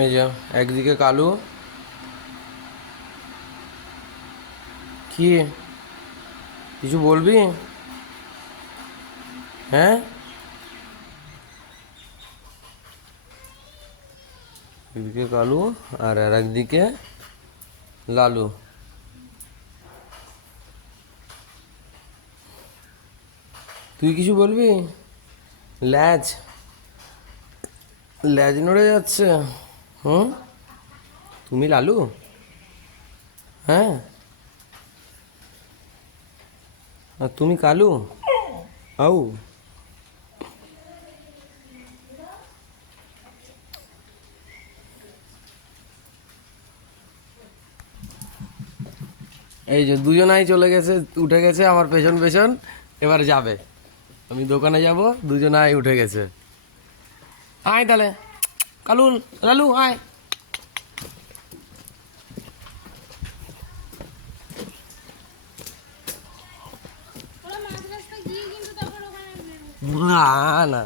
এই যে একদিকে কালু। কি কিছু বলবি? হ্যাঁ, একদিকে কালু আর একদিকে লালু। তুই কিছু বলবি? ল্যাজ ল্যাজ নড়ে যাচ্ছে। হুম, তুমি লালু? হ্যাঁ, আর তুমি কালু? আউ, এই যে দুজনাই চলে গেছে, উঠে গেছে আমার পেছন পেছন। এবার যাবে, আমি দোকানে যাব, দুজনাই উঠে গেছে। আয় তাহলে কালু, লালু আয়। না না,